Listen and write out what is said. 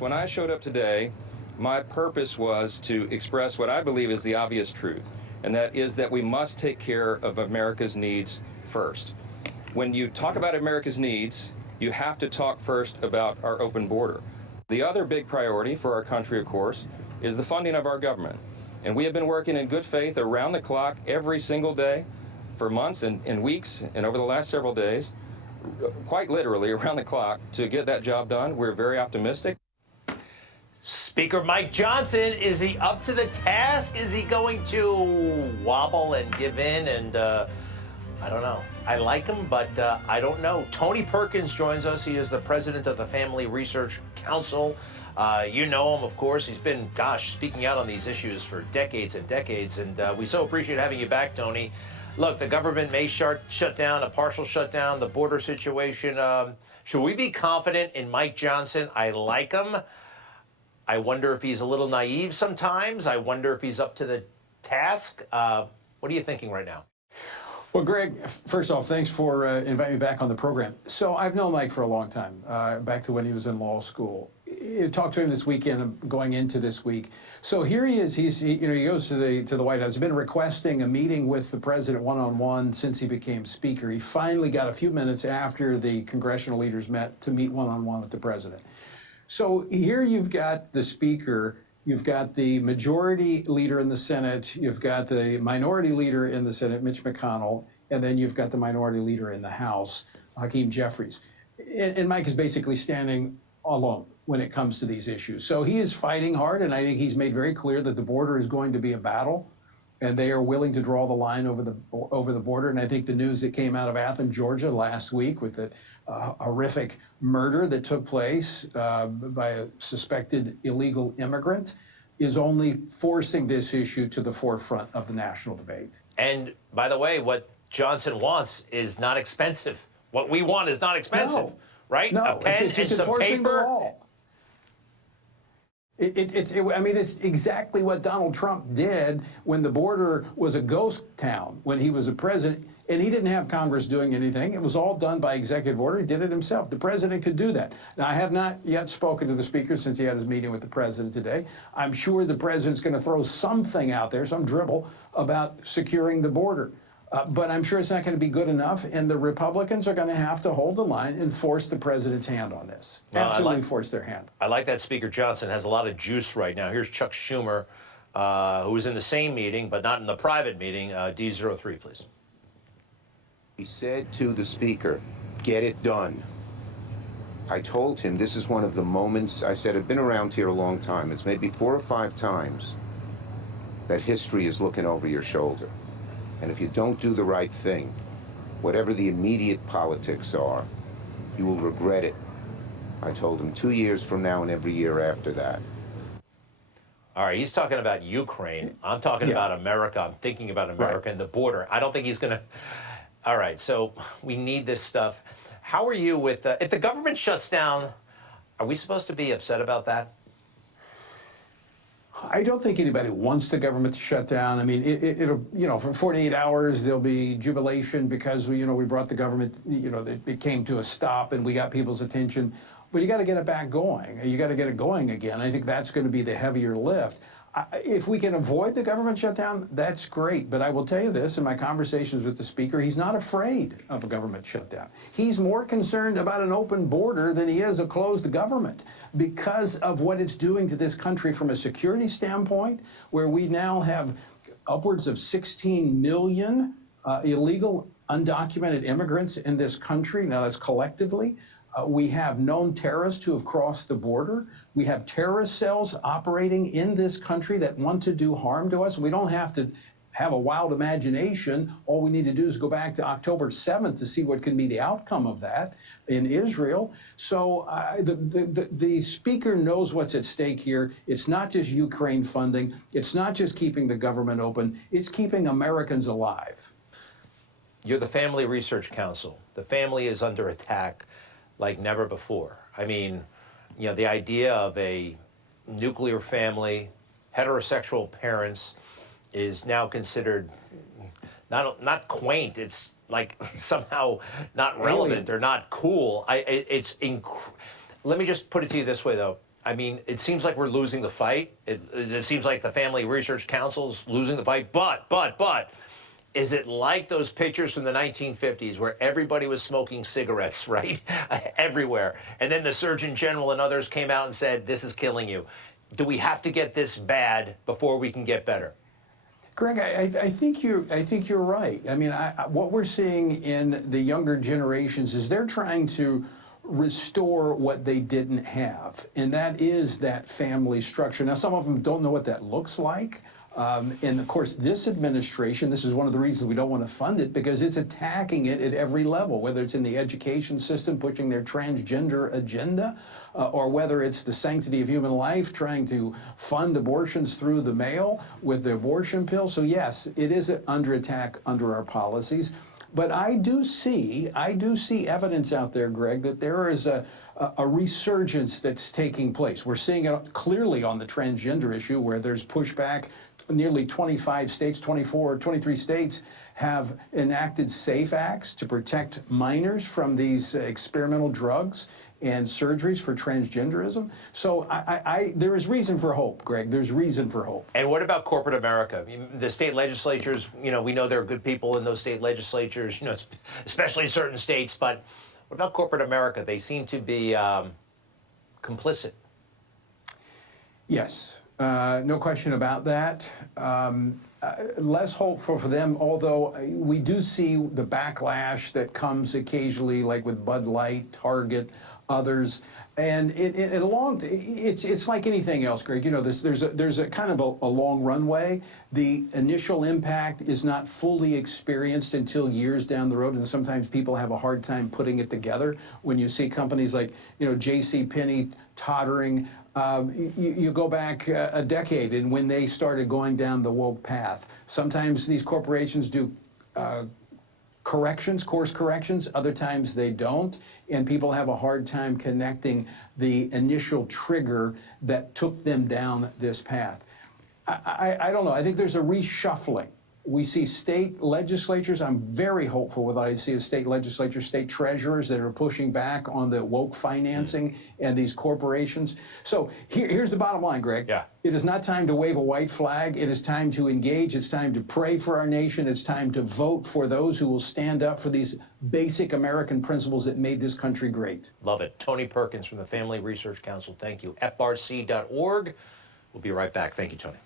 When I showed up today, my purpose was to express what I believe is the obvious truth, and that is that we must take care of America's needs first. When you talk about America's needs, you have to talk first about our open border. The other big priority for our country, of course, is the funding of our government. And we have been working in good faith around the clock every single day for months and weeks and over the last several days, quite literally around the clock, to get that job done. We're very optimistic. Speaker Mike Johnson, is he up to the task? Is he going to wobble and give in? And I don't know. I like him, but I don't know. Tony Perkins joins us. He is the president of the Family Research Council. You know him, of course. He's been, gosh, speaking out on these issues for decades and decades. And we so appreciate having you back, Tony. Look, the government may shut down, a partial shutdown, the border situation. Should we be confident in Mike Johnson? I like him. I wonder if he's a little naive sometimes. I wonder if he's up to the task. What are you thinking right now? Well, Greg, first off, thanks for inviting me back on the program. So I've known Mike for a long time, back to when he was in law school. I talked to him this weekend, going into this week. So here he is. He goes to the White House. He's been requesting a meeting with the president one-on-one since he became speaker. He finally got a few minutes after the congressional leaders met to meet one-on-one with the president. So here you've got the speaker, you've got the majority leader in the Senate, you've got the minority leader in the Senate, Mitch McConnell, and then you've got the minority leader in the House, Hakeem Jeffries. And Mike is basically standing alone when it comes to these issues. So he is fighting hard, and I think he's made very clear that the border is going to be a battle, and they are willing to draw the line over the border. And I think the news that came out of Athens, Georgia last week with the horrific murder that took place by a suspected illegal immigrant is only forcing this issue to the forefront of the national debate. And by the way, what Johnson wants is not expensive. What we want is not expensive, No. right? No, a pen it's just and some enforcing paper. the law. I mean, it's exactly what Donald Trump did when the border was a ghost town, when he was a president, and he didn't have Congress doing anything. It was all done by executive order. He did it himself. The president could do that. Now, I have not yet spoken to the speaker since he had his meeting with the president today. I'm sure the president's going to throw something out there, some dribble, about securing the border. But I'm sure it's not going to be good enough, and the Republicans are going to have to hold the line and force the president's hand on this. Well, absolutely force their hand. I like that Speaker Johnson has a lot of juice right now. Here's Chuck Schumer, who was in the same meeting, but not in the private meeting. D03, please. He said to the speaker, get it done. I told him this is one of the moments, I said, I've been around here a long time. It's maybe 4 or 5 times that history is looking over your shoulder. And if you don't do the right thing, whatever the immediate politics are, you will regret it. I told him 2 years from now and every year after that. All right, he's talking about Ukraine. I'm talking about America. I'm thinking about America and the border. I don't think he's going to... All right, so we need this stuff. How are you with... if the government shuts down, are we supposed to be upset about that? I don't think anybody wants the government to shut down. I mean, it'll, for 48 hours, there'll be jubilation because, we brought the government, it came to a stop and we got people's attention. But you got to get it back going. You got to get it going again. I think that's going to be the heavier lift. If we can avoid the government shutdown, that's great. But I will tell you this, in my conversations with the speaker, he's not afraid of a government shutdown. He's more concerned about an open border than he is a closed government because of what it's doing to this country from a security standpoint, where we now have upwards of 16 million illegal undocumented immigrants in this country. Now, that's collectively. We have known terrorists who have crossed the border. We have terrorist cells operating in this country that want to do harm to us. We don't have to have a wild imagination. All we need to do is go back to October 7th to see what can be the outcome of that in Israel. So the speaker knows what's at stake here. It's not just Ukraine funding. It's not just keeping the government open. It's keeping Americans alive. You're the Family Research Council. The family is under attack like never before. I mean, the idea of a nuclear family, heterosexual parents, is now considered not quaint. It's like somehow not relevant or not cool. Let me just put it to you this way, though. I mean, it seems like we're losing the fight. It seems like the Family Research Council's losing the fight. But, is it like those pictures from the 1950s where everybody was smoking cigarettes, right? Everywhere. And then the Surgeon General and others came out and said, this is killing you. Do we have to get this bad before we can get better? Greg, I think you're right. I mean, what we're seeing in the younger generations is they're trying to restore what they didn't have, and that is that family structure. Now, some of them don't know what that looks like. And of course, this administration, this is one of the reasons we don't want to fund it, because it's attacking it at every level, whether it's in the education system, pushing their transgender agenda, or whether it's the sanctity of human life, trying to fund abortions through the mail with the abortion pill. So yes, it is under attack under our policies. But I do see evidence out there, Greg, that there is a resurgence that's taking place. We're seeing it clearly on the transgender issue, where there's pushback. Nearly 25 states, 24, 23 states have enacted SAFE Acts to protect minors from these experimental drugs and surgeries for transgenderism. So there is reason for hope, Greg. There's reason for hope. And what about corporate America? The state legislatures, we know there are good people in those state legislatures, especially in certain states, but what about corporate America? They seem to be complicit. Yes. No question about that. Less hopeful for them, although we do see the backlash that comes occasionally, like with Bud Light, Target, others. And it's like anything else, Greg. There's a kind of a long runway. The initial impact is not fully experienced until years down the road, and sometimes people have a hard time putting it together. When you see companies like J.C. tottering, you go back a decade, and when they started going down the woke path, sometimes these corporations do course corrections, other times they don't, and people have a hard time connecting the initial trigger that took them down this path. I don't know. I think there's a reshuffling. We see state legislatures. I'm very hopeful with what I see as state legislatures, state treasurers that are pushing back on the woke financing and these corporations. So here's the bottom line, Greg. Yeah. It is not time to wave a white flag. It is time to engage. It's time to pray for our nation. It's time to vote for those who will stand up for these basic American principles that made this country great. Love it. Tony Perkins from the Family Research Council. Thank you. FRC.org. We'll be right back. Thank you, Tony.